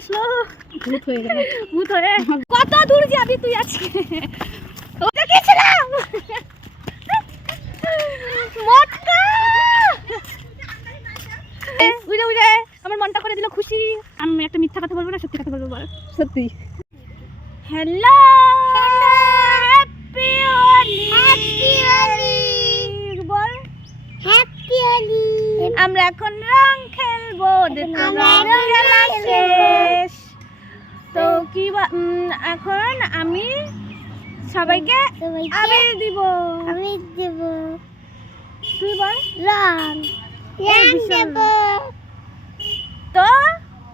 আসলো ভূত হয়ে কত দূর যাবি তুই আজকে দেখেছিলাম মটকা বুঝে বুঝে আমার মনটা করে দিল খুশি। আমি একটা মিথ্যা কথা বলবো না, সত্যি কথা বলবো, বল সত্যি। Hello happy Holi, happy Holi বল, হ্যাপি হোলি। আমরা এখন রং খেলবো, দেখো রং খেলা শেষ তো কি এখন আমি সবাইকে আবির দিব, আবির দেব, তুই বল রং দেব। তো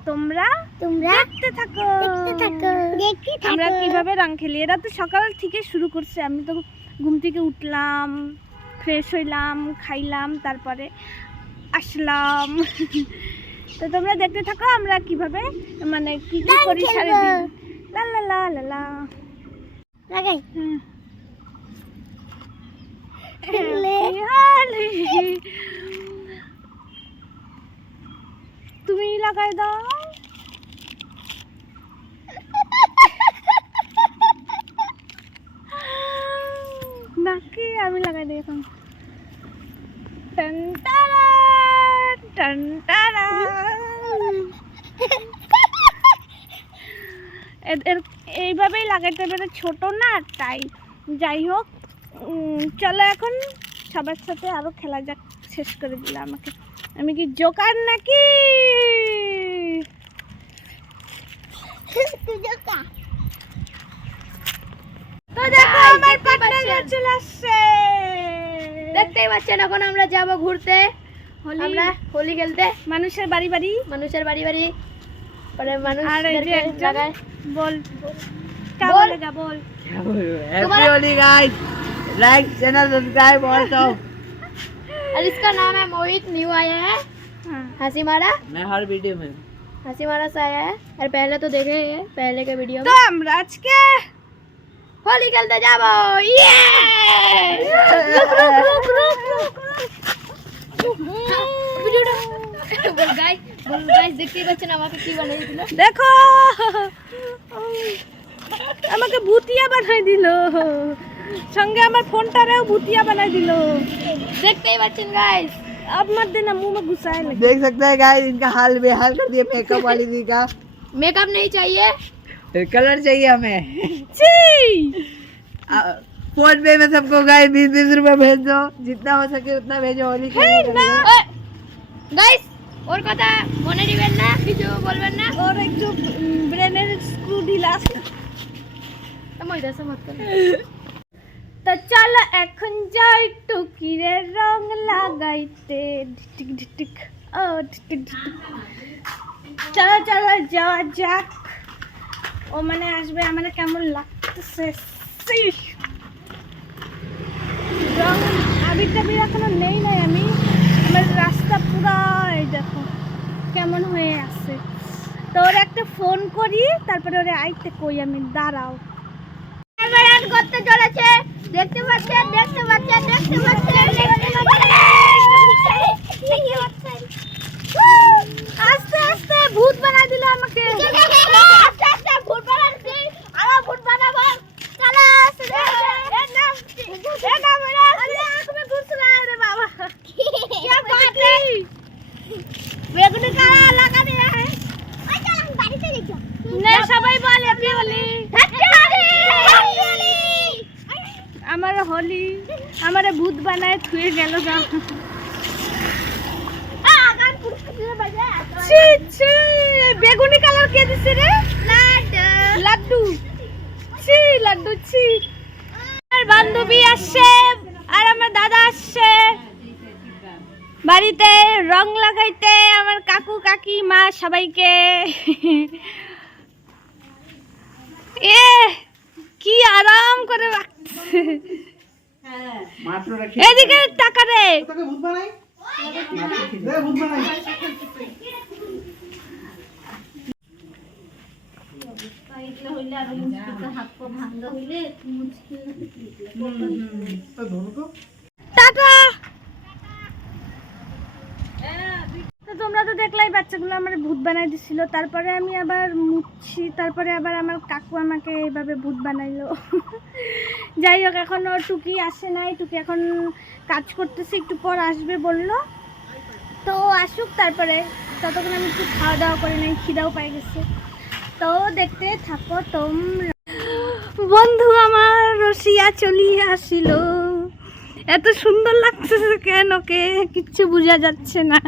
তোমরা দেখতে থাকো আমরা কিভাবে রং খেলি। এরা তো সকাল থেকে শুরু করছে, আমি তো ঘুম থেকে উঠলাম, ফ্রেশ হইলাম, খাইলাম, তারপরে আসলাম। তো তোমরা দেখতে থাকো আমরা কিভাবে মানে কি কি করি সারাদিন। লা লা লা লা লা লাগাই তুমি লাগাই দাও নাকি আমি লাগাই দিই এখন। এইভাবেই লাগাইতে পারে, ছোট না তাই। যাই হোক চলো এখন সবার সাথে আরো খেলা যাক। শেষ করে দিল আমাকে, আমি কি জোকার নাকি? তো দেখো আমার পার্টনার চলে আসছে, দেখতেই পাচ্ছেন। এখন আমরা যাব ঘুরতে, আমরা হোলি খেলতে মানুষের বাড়ি বাড়ি, মানুষের বাড়ি বাড়ি পরে মানুষ লাগায়। বল बोलेगा बोल। Happy Holi guys, like channel subscribe और तो। और इसका नाम है मोहित, न्यू आया है। हंसी मारा, मैं हर वीडियो में हंसी मारा से आया है, और पहले तो देखे हैं पहले के वीडियो में। तो हम राज के होली खेलते जाबो, ये बोल गाइस देखते बच्चे আমাকে কি বানাই দিল দেখো, আমাকে ভূতিয়া বানাই দিল, সঙ্গে আমার ফোনটারেও ভূতিয়া বানাই দিল। देखते ही बच्चन गाइस, अब मत देना मुंह में घुसाए लगे। देख सकते हैं गाइस इनका हाल बेहाल कर दिया मेकअप वाली दी का। मेकअप नहीं चाहिए, कलर चाहिए हमें। छी फोन पे में सबको गाइस 20-20 रुपए भेज दो, जितना हो सके उतना भेजो होली खेलने। गाइस और কথা মনে দিবেন না, কিছু বলবেন না, और একটু ব্রেনের স্ক্রু ঢিলা আছে মই দাসা মত করে। তো চলো এখন যাই টুকিরে রং লাগাইতে, টিক টিক টিক ও টিক টিক। চলো চলো যাওয়া যাক। ও মানে আসবে, আমার কেমন লাগতেছে রং আবির টাবির এখনো নেই নাই আমি। আমার রাস্তা পুরা দেখো কেমন হয়ে আছে। তো ওর একটা ফোন করি, তারপরে ওরে আইতে কই আমি, দাঁড়াও। ক্যামেরা করতে চলেছে, দেখতে পাচ্ছেন দেখতে পাচ্ছেন দেখতে পাচ্ছেন আস্তে আস্তে ভূত বানাই দিল আমাকে। আস্তে আস্তে ভূত বানাইছি, আরো ভূত বানাবো। চলো এ নাম মেরা আঁখ মে ঘুস रहा है रे बाबा, क्या बात है, বেগুনি কালা লাগা দিয়া है। ওই চল আমি বাড়িতে দেখো না, সবাই বলে happy Holi, happy Holi, happy Holi. আমার হোলি আমারে ভূত বানায় থুয়ে গেল গা। আগান পুরো বাজে ছি ছি, বেগুনি কালার কে দিছে রে? লাড্ডু লাড্ডু ছি, লাড্ডু ছি। আর বান্ধবী আসছে আর আমার দাদা আসছে বাড়িতে রং লাগাইতে, আমার কাকু কাকি মা সবাইকে। এ কি আরাম করে রাখছে, এদিকে টাকা রে। টাটা। তোমরা তো দেখলাই বাচ্চাগুলো আমার ভূত বানাই দিছিল, তারপরে আমি আবার মুছছি, তারপরে আবার আমার কাকু আমাকে এইভাবে ভূত বানাইলো। যাই হোক, এখনও টুকি আসে নাই, টুকি এখন কাজ করতেছে, একটু পর আসবে বললো। তো আসুক, তারপরে ততক্ষণ আমি একটু খাওয়া দাওয়া করে নাই, খিদাও পাই গেছে। তো দেখতে থাকো তোমরা। বন্ধু আমার রসিয়া চলিয়ে আসিল, এত সুন্দর লাগতেছে কেন ওকে কিচ্ছু বোঝা যাচ্ছে না।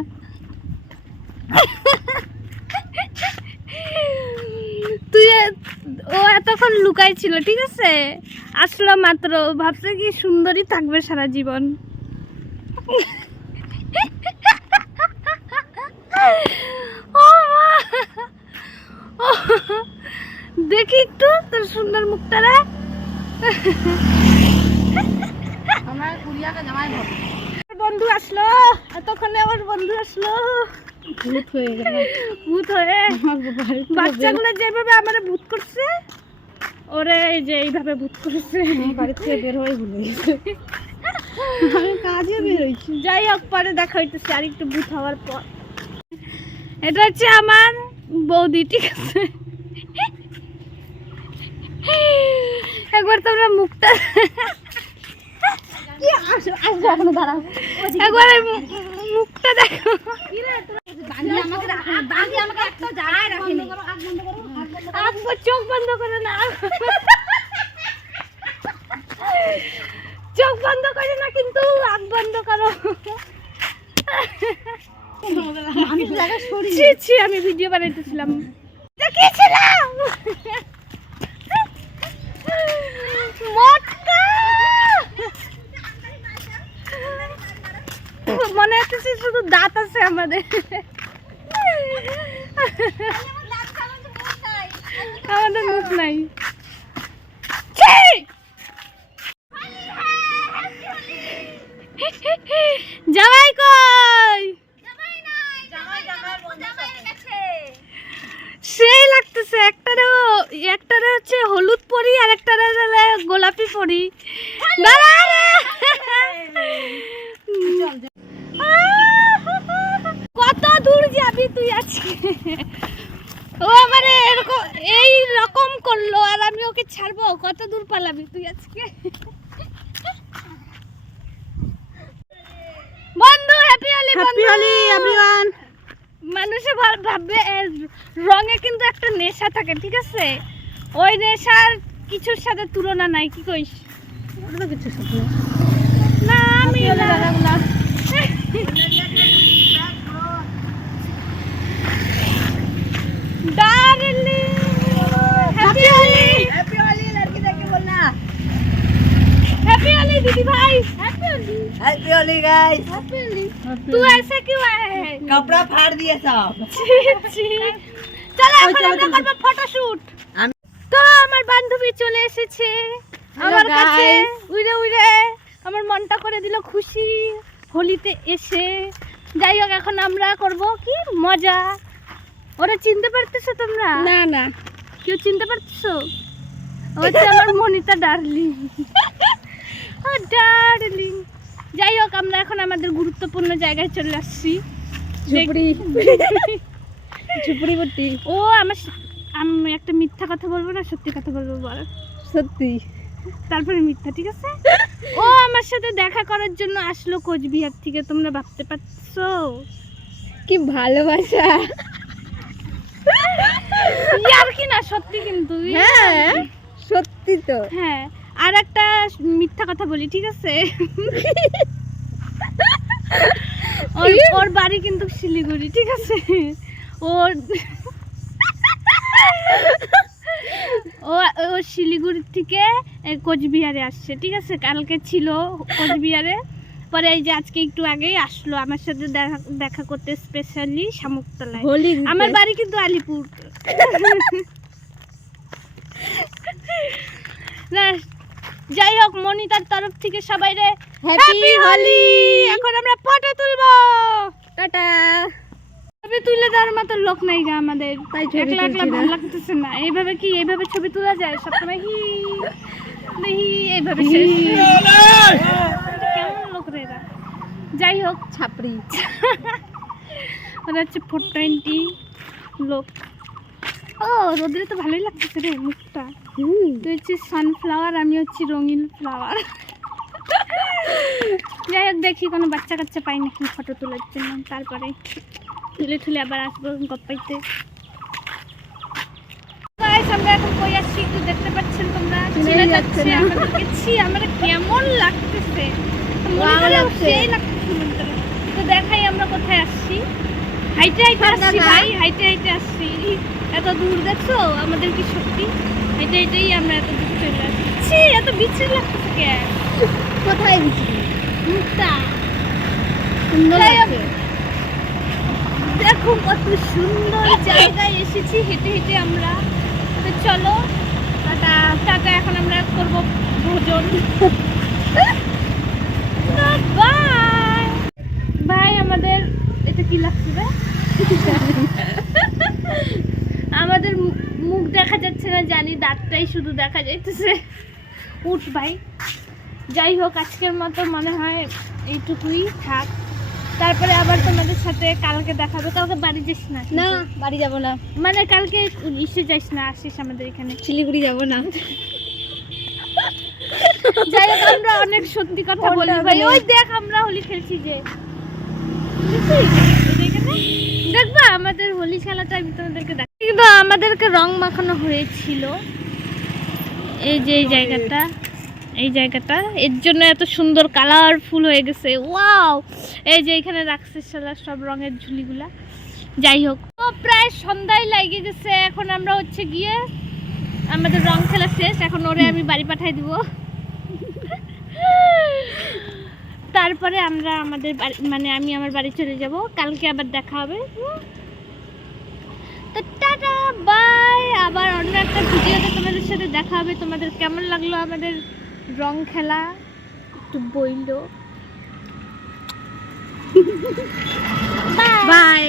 তুই ও এতক্ষণ লুকাই ছিল, ঠিক আছে, আসলো মাত্র, ভাবছে কি সুন্দরী থাকবে সারা জীবন। দেখি একটু তোর সুন্দর মুখটা রে। বন্ধু আসলো, এতক্ষণে আমার বন্ধু আসলো, ভূত হয়ে গেল, ভূত হয়ে বাচ্চাগুলো যেভাবে আমার ভূত করছে, ওরে এই যে এইভাবে ভূত করছে, বাড়ি থেকে বের হয়ে ভুলে গেছে, আমি কাজে বের হয়েছি। যাই হোক, পরে দেখা হইতেছে আর একটু ভূত হওয়ার পর। এটা হচ্ছে আমার বৌদি, ঠিক আছে, একবার তোমরা মুখটা একবার মুখটা দেখো। চোখ বন্ধ করে না, চোখ বন্ধ করে না, কিন্তু আখ বন্ধ করো। আমি ভিডিও বানাইতেছিলাম, দেখিয়েছিলাম মনে হচ্ছে শুধু দাঁত আছে আমাদের, আমাদের মুখ নাই। জামাই কই? সেই লাগতেছে, একটারে হচ্ছে হলুদ পরি আর একটারে গোলাপি পরি। কত দূর যাবি তুই আজকে? ও আমার এরকম এই রকম করলো আর আমি ওকে ছাড়বো? কত দূর পালাবি তুই আজকে? বন্ধু happy Holi, happy Holi everyone. মানুষে ভাববে রঙে কিন্তু একটা নেশা থাকে, ঠিক আছে, ওই নেশার কিছুর সাথে তুলনা নাই, কি কইস? ওটা কিছু সাথে না, আমি না। Darling happy Holi, happy Holi लड़की देख के बोलना हैप्पी होली दीदी भाई, happy Holi, happy Holi guys, happy Holi. तू ऐसे क्यों आया है? कपड़ा फाड़ दिए सब। চলো এখন আমরা করব ফটোশুট। তো আমার বান্ধবী চলে এসেছে আমার কাছে, উইরে উইরে আমার মনটা করে দিল খুশি হোলিতে এসে। যাই হোক, এখন আমরা করব কি মজা। ওরা চিনতে পারতেছো তোমরা? না না, কেউ চিনতে পারতেছো? হচ্ছে আমার মনিতা ডার্লিং, ও ডার্লিং। যাই হোক, আমরা এখন আমাদের গুরুত্বপূর্ণ জায়গায় চলে আসছি, ঝুপড়িবর্তী। ও আমি একটা মিথ্যা কথা বলবো না সত্যি কথা বলবো? বল সত্যি, তারপরে মিথ্যা, ঠিক আছে? ও আমার সাথে দেখা করার জন্য আসলো কোচবিহার থেকে, তোমরা ভাবতে পারছো? কি ভালোবাসা! ইয়ার কি না, সত্যি কিন্তু। হ্যাঁ সত্যি তো। হ্যাঁ, আর একটা মিথ্যা কথা বলি, ঠিক আছে? ওর বাড়ি কিন্তু শিলিগুড়ি, ঠিক আছে? ও শিলিগুড়ি থেকে কোচবিহারে আসছে, ঠিক আছে? কালকে ছিল কোচবিহারে, পরে এই যে আজকে একটু আগেই আসলো আমার সাথে দেখা করতে, স্পেশালি শামুকতলায়। আমার বাড়ি কিন্তু আলিপুর। যাই হোক, মনিতার তরফ থেকে সবাই রে হ্যাপি হোলি। এখন আমরা ফটো তুলবো, টাটা। ছবি তুলে দেওয়ার মতো লোক নাই গা আমাদের, তাই একলা একলা ভালো লাগতেছে না। এইভাবে কি এইভাবে ছবি তোলা যায়? সবসময় হি নেহি এইভাবে শেষ। কেমন লোক রে এরা? যাই হোক, ছাপড়ি। ওরা হচ্ছে 420 লোক। ও রোদ্রে তো ভালোই লাগতেছে রে মুখটা। তুই হচ্ছিস সানফ্লাওয়ার, আমি হচ্ছি রঙিন ফ্লাওয়ার। যাই হোক দেখি কোনো বাচ্চা কাচ্চা পাই নাকি ফটো তোলার জন্য, তারপরে তুলে আবার আসবো গপ্পাইতে। আমরা এখন কই আসছি একটু দেখতে পাচ্ছেন তোমরা, চিনে যাচ্ছে আমাদেরকে। আমরা কেমন লাগতেছে, সেই লাগতেছে। তো দেখাই আমরা কোথায় আসছি। হাইটে আসছি ভাই, হাইটে আসছি। এত দূর দেখছো আমাদের কি শক্তি, হাইটেই আমরা এত দূর চলে আসছি। এত বিচ্ছিরি লাগতেছে কে? কোথায় বিচ্ছিরি? মুখটা সুন্দর লাগছে। দেখো কত সুন্দর জায়গায় এসেছি হেঁটে আমরা। তো চলো টাটা। এখন আমরা করবো ভোজন। বাই ভাই। আমাদের এটা কি লাগছে রে? আমাদের মুখ দেখা যাচ্ছে না জানি, দাঁতটাই শুধু দেখা যাইতেছে। উঠ ভাই। যাই হোক আজকের মতো মনে হয় এইটুকুই থাক, তারপরে আবার তোমাদের সাথে কালকে দেখাবে। কালকে বাড়ি যাস না? না বাড়ি যাব না, মানে কালকে ইসে যাস না, আসিস আমাদের এখানে। শিলিগুড়ি যাব না। যাই হোক আমরা অনেক সত্যি কথা বলি ভাই। ওই দেখ আমরা হোলি খেলছি যে, দেখবা আমাদের হোলি খেলাটা আমি তোমাদেরকে দেখ। কিন্তু আমাদেরকে রং মাখানো হয়েছিল এই যে এই জায়গাটা, এর জন্য এত সুন্দর কালারফুল হয়ে গেছে। ওয়াও, এই যে এখানে রাখছে সব রঙের ঝুলিগুলা। যাই হোক তো প্রায় সন্ধ্যায় লাগে গেছে। এখন আমরা হচ্ছে গিয়ে আমাদের রং খেলা শেষ, এখন ওরে আমি বাড়ি পাঠাই দিব। তারপরে আমরা আমাদের বাড়ি, মানে আমি আমার বাড়ি চলে যাব। কালকে আবার দেখা হবে। তো টাটা বাই। আবার অন্য একটা ভিডিওতে তোমাদের সাথে দেখা হবে। তোমাদের কেমন লাগলো আমাদের রং খেলা একটু বইলো। বাই।